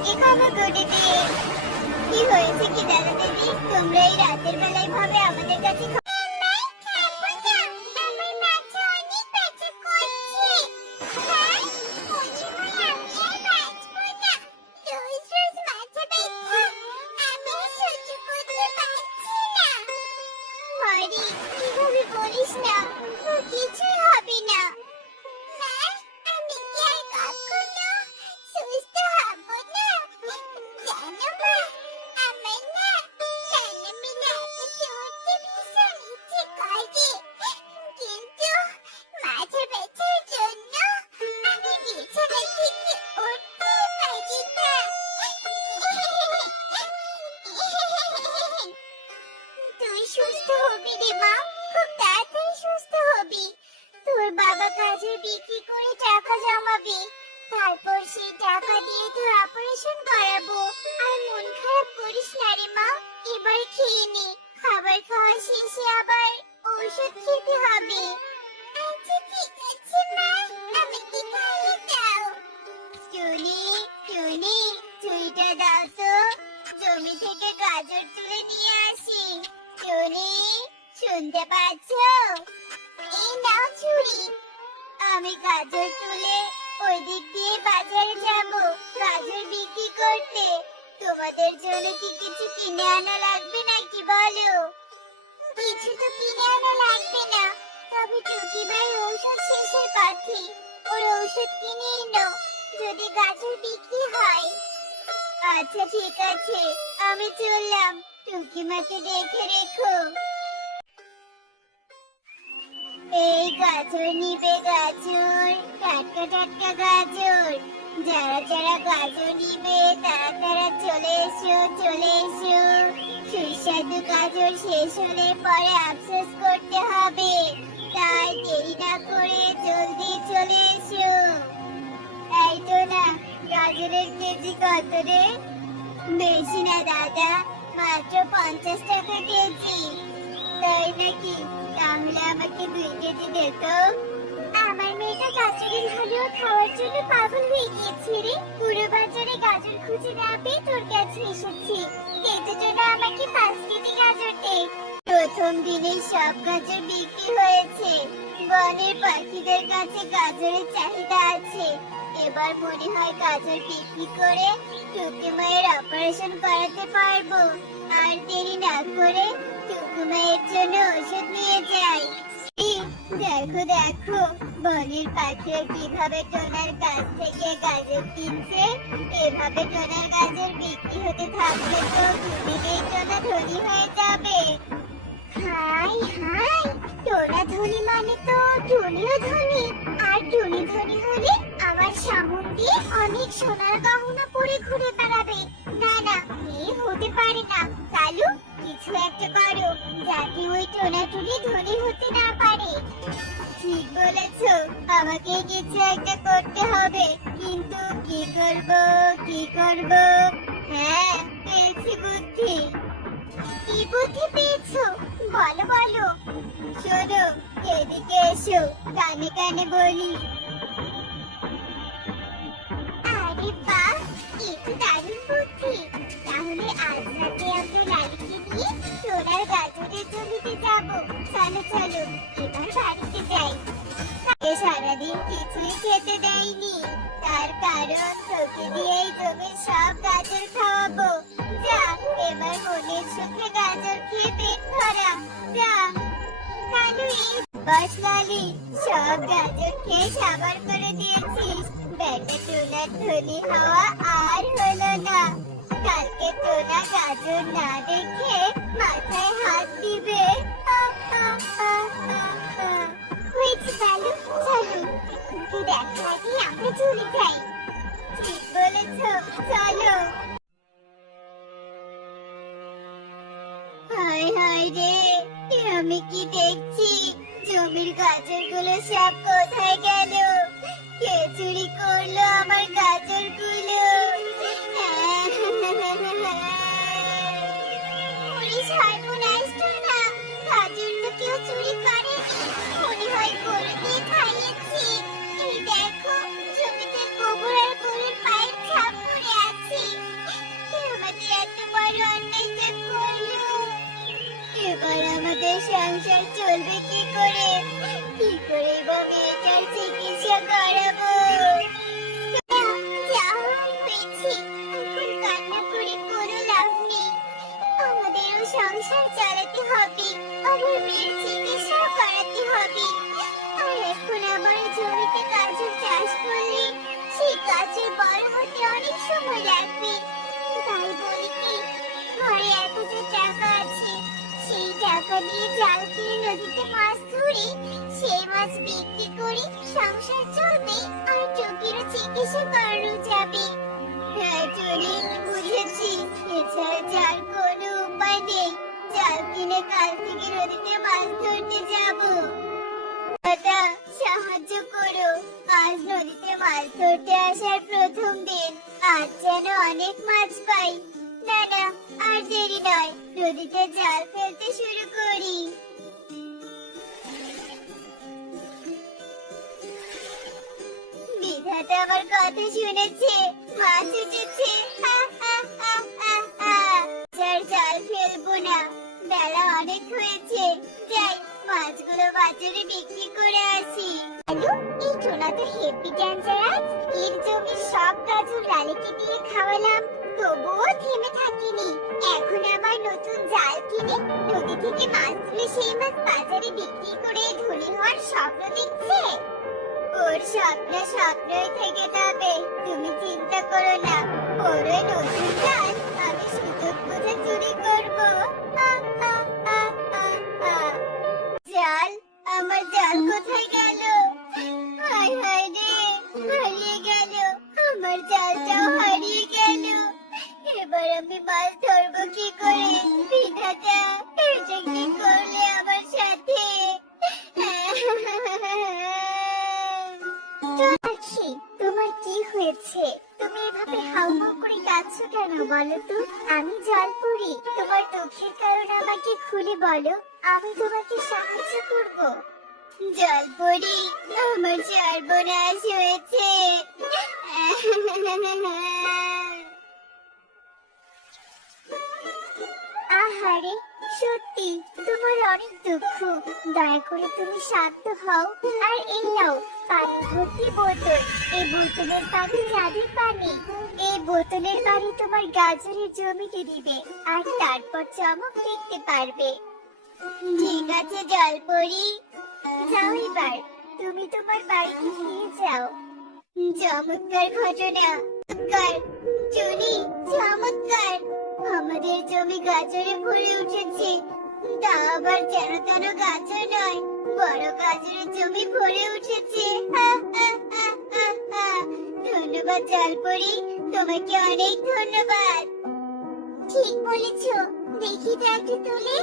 আমাকে ক্ষমা করে দে। কি হয়েছে কি দাদা দিদি, তোমরা এই রাতের বেলায় ভাবে আমাদের কাছে বলিস না, কিছুই হবে না। আমি কি আর কখনো সুস্থ হব না? জানো মা, আমার না কানে মিলে চড়তে ভীষণ ইচ্ছে করে, কিন্তু মাঝে ব্যথার জন্য আমি বিছানা থেকে উঠতে পারি না। তুই সুস্থ হবি রে মা, খুব তাড়াতাড়ি সুস্থ হবি। তোর বাবা কাজে বিক্রি করে টাকা জমাবে, তারপর সেই টাকা দিয়ে তোর অপারেশন করাবো। আর মন খারাপ করিস না রে মা, এবার খেয়ে নে, খাবার খাওয়া শেষে আবার ঔষধ খেতে হবে। আচ্ছা ঠিক আছে মা, আমাকে খাইয়ে দাও। টুনি, টুনি, ছুরিটা দাও তো, জমি থেকে গাজর তুলে নিয়ে আসি। টুনি, শুনতে পাচ্ছ? এই নাও ছুরি। আমি গাজর তুলে ওই দিক দিয়ে বাজারে যাব গাজর বিক্রি করতে। তোমাদের জন্য কি কিছু কিনে আনা লাগবে নাকি বলো? কিছু তো কিনে আনা লাগবে না, তবে টুকি ভাই ঔষধ শেষের পথে, ওর ঔষধ কিনে এনো যদি গাজর বিক্রি হয়। আচ্ছা ঠিক আছে, আমি চললাম, টুকি মাকে দেখে রেখো। এই গাজর নিবে, গাজর, টাটকা টাটকা গাজর। যারা যারা গাজর নিবে তারা তারা চলে এসো, চলে এসো। সুস্বাদু গাজর শেষ হলে পরে আফসোস করতে হবে, তাই দেরি না করে জলদি চলে এসো। এই তো না, গাজরের কেজি কত রে? বেশি না দাদা, মাত্র 50 টাকা কেজি। তাই নাকি? তাহলে আমাকে 2 কেজি দে তো। আমার মেয়েটা গাজরের হালুয়া খাওয়ার জন্য পাগল হয়ে গিয়েছে রে। পুরো বাজারে গাজর খুঁজে না পেয়ে তোর কাছে এসেছি, এর জন্য আমাকে 5 কেজি গাজর দে। প্রথম দিনে সব গাজর বিক্রি হয়েছে, বনের পাখিদের কাছে গাজরের চাহিদা আছে। এবার মনে হয় গাজর বিক্রি করে টুকি মায়ের অপারেশন করাতে পারবো। আর দেরি না করে টুকি মায়ের জন্য ওষুধ নিয়ে যাই। দেখো দেখো, বনের পাখিরা কিভাবে টোনার কাছ থেকে গাজর কিনছে। এভাবে টোনার গাজর বিক্রি হতে থাকলে তো দুদিনেই টোনা ধনী হয়ে যাবে। হাই হাই, টোনা ধনী মানে তো টুনিও ধনী, আর টুনি ধনী হলে আমার সামন দিয়ে অনেক সোনার গহনা পরে ঘুরে বেড়াবে। না না, এ হতে পারে না। কালু, কিছু একটা করো যাতে ওই টোনা টুনি ধনী হতে না পারে। ঠিক বলেছ, আমাকে কিছু একটা করতে হবে, কিন্তু কি করব কি করব? হ্যাঁ, পেয়েছি বুদ্ধি। কি বুদ্ধি পেয়েছো? বলো বলো। শোনো, এদিকে এসো, কানে কানে বলি। আরে বাহ, এ তো দারুণ বুদ্ধি। তাহলে আজ রাতে আমরা লালিকে নিয়ে টোনার গাজরের জমিতে যাবো। চলো চলো, এবার বাড়িতে যাই। তাকে সারাদিন কিছুই খেতে দেয়নি, তার কারণ তোকে দিয়েই জমির সব গাজর খাওয়াবো। যা, এবার মনের সুখে গাজর খেয়ে পেট ভরা। যা কালু, বস লালি, সব গাজর খেয়ে সাবার করে দিয়েছিস। বেটা টোনার ধনী হওয়া আর হলো না। কালকে টোনা গাজর না দেখে মাথায় হাত দিবে। হয়েছে কালু, চলো, কিন্তু দেখা আগে আমরা চলে যাই। ঠিক বলেছ, চলো। হায় হায় রে, আমি কি দেখছি? জমির গাজরগুলো সব কোথায় গেল? কে চুরি করলো আমার গাজরগুলো? ওরে সর্বনাশ, না, গাজর তো কেউ চুরি করেনি, মনে হয় গরু দিয়ে খাইয়েছি। এই দেখো, জমিতে গোবর আর গরুর পায়ের ছাপ পড়ে আছে। সংসার চলবে কি করে? কি করে বা মেয়েটার চিকিৎসা করাবো? যা হয়েছে, এখন কান্না করে কোনো লাভ নেই। আমাদেরও সংসার চালাতে হবে, আমার মেয়ের চিকিৎসাও করাতে হবে। আর এখন আমার জমিতে গাজর চাষ করলে সেই গাছের বড় হতে অনেক সময় লাগবে। তাই বলি কি, ঘরে 1,000 টাকা আছে, সেই টাকা দিয়ে জাল কিনে নদীতে মাছ ধরে সেই মাছ বিক্রি করে সংসার চলবে, আর টুকিরও চিকিৎসা করানো যাবে। হ্যাঁ টুনি, বুঝেছি। এছাড়া যার কোনো উপায় নেই। জাল কিনে কাল থেকে নদীতে মাছ ধরতে যাবো। দাদা, সাহায্য করো। আজ নদীতে মাছ ধরতে আসার প্রথম দিন, আজ যেন অনেক মাছ পাই। না না, আর দেরি নয়, নদীতে জাল ফেলতে শুরু করি। বিধাতা আমার কথা শুনেছে, মাছ উঠেছে। আর জাল ফেলবো না, বেলা অনেক হয়েছে। যাই, মাছগুলো বাজারে বিক্রি করে আসি। এই টোনা তো হেপি ডেঞ্জারাস। এর জমির সব গাজর লালিকে দিয়ে খাওয়ালাম, তবুও থেমে থাকিনি। এখন আবার নতুন জাল কিনে নদী থেকে মাছ তুলে সেই মাছ বাজারে বিক্রি করে ধনী হওয়ার স্বপ্ন দেখছে। ওর স্বপ্ন স্বপ্নই থেকে যাবে, তুমি চিন্তা করো না। ওর ওই নতুন জাল আমি সুযোগ বুঝে চুরি করবো। জাল, আমার জাল কোথায় গেল? হায় হায় রে, হারিয়ে গেল। আমার জালটাও হারিয়ে গেল। এবার আমি মাছ ধরবো কি করে? বিধাতা, এটা কি করলে আমার সাথে? তোমার কি হয়েছে? তুমি এভাবে হাউমাউ করে কাঁদছো কেন বলো তো? আমি জলপরি, তোমার দুঃখের কারণ আমাকে খুলে বলো, আমি তোমাকে সাহায্য করব। জলপরি, আমার সর্বনাশ হয়েছে। আহারে, সত্যি তোমার অনেক দুঃখ। দয়া করে তুমি শান্ত হও, আর এই নাও পানি ভর্তি বোতল। এই বোতলের পানি জাদুর পানি। এই বোতলের পানি তোমার গাজরের জমিতে দিবে, আর তারপর চমক দেখতে পারবে। ঠিক আছে জলপরি, যাও এবার তুমি তোমার বাড়িতে ফিরে যাও। চমৎকার ঘটনা, চমৎকার টুনি, চমৎকার। আমাদের জমি গাজরে ভরে উঠেছে, তা আবার যেন তেন গাজর নয়, বড় গাজরের জমি ভরে উঠেছে। ধন্যবাদ জলপরি, তোমাকে অনেক ধন্যবাদ। ঠিক বলেছ, দেখি তো একটু তুলে।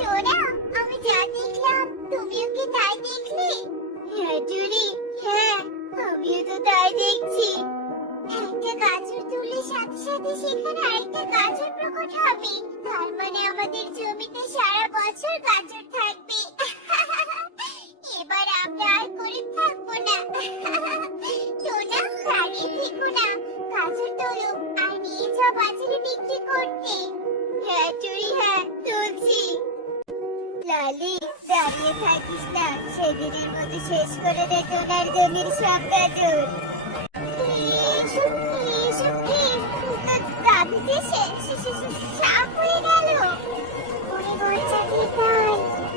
টোনা, আমি যা দেখলাম তুমিও কি তাই দেখলে? হ্যাঁ টুনি, হ্যাঁ আমিও তো তাই দেখছি। একটা গাজর তুললে সাথে সাথে সেখানে আরেকটা গাজর প্রকট হবে, তার মানে আমাদের জমিতে সারা বছর গাজর থাকবে। এবার আমরা আর গরিব থাকবো না। টোনা, দাঁড়িয়ে থেকো না, গাজর তোলো আর নিয়ে যাও বাজারে বিক্রি করতে। হ্যাঁ টুনি, হ্যাঁ তুলছি। লালি, দাঁড়িয়ে থাকিস না, সেদিনের মতো শেষ করে দে টোনার জমির সব গাজর। সাপ হয়ে গেল। ওরে বাচ্চাটি তাই,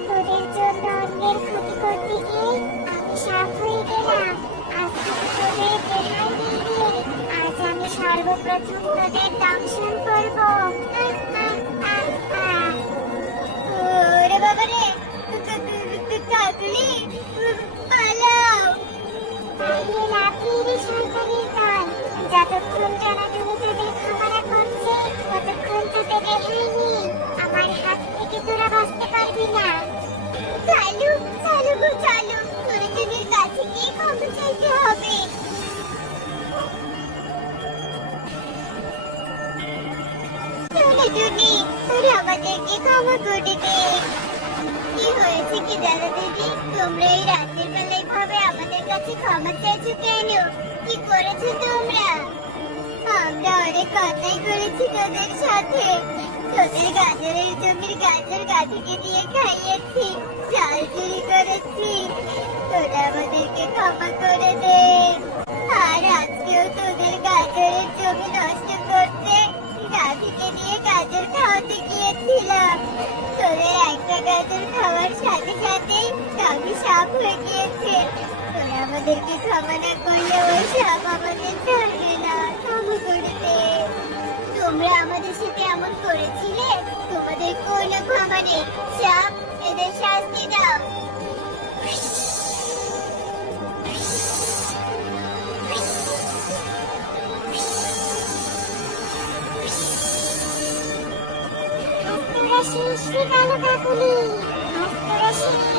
তোদের জন্য অন্যের ক্ষতি করতে গিয়ে আমি সাপ হয়ে গেলাম। আজ থেকে তোদের রেহাই নেই রে, আজ আমি সর্বপ্রথম তোদের দংশন করবো। ওরে বাবা রে, কাকলি পালাও। বাইরে লাফিয়ে রে শয়তানের দল, যতক্ষণ জানা তুমি তোদের খামারা করছে ততক্ষণ তোদের রেহাই নেই। আমার হাত থেকে তোরা বাঁচতে পারবি না। চালু চালু গো চালু, তোদের কাছে গিয়ে ক্ষমা চাইতে হবে। টুনি, তোরা আমাদেরকে ক্ষমা করে দে। কি হয়েছে কি দাদা দিদি, তোমরা এই রাতের বেলায় ভাবে আমাদের কাছে ক্ষমা চাইছো কেন? কি করেছো তোমরা? আমরা অনেক অন্যায় করেছি তোদের সাথে। তোদের গাজরের জমির গাজর গাছকে দিয়ে খাইয়েছি, চাল চুরি করেছি। তোরা আমাদেরকে ক্ষমা করে দে। আর আজকেও তোদের গাজরের জমি নষ্ট করতে গাছকে দিয়ে গাজর খাওয়াতে গিয়েছিলাম। তোদের একটা গাজর খাওয়ার সাথে সাথেই গাভী সাপ হয়ে গিয়েছে। তোরা আমাদেরকে ক্ষমা না করলে ওই সাপ আমাদের ছাড়বে না, ক্ষমা করে দে। তোমরা আমাদের সাথে এমন করেছিলে, তোমাদের কোনো ক্ষমা নেই। সাপ, এদের শাস্তি দাও। তোরা শিশি কালো কাকুলি, তোরা শিশি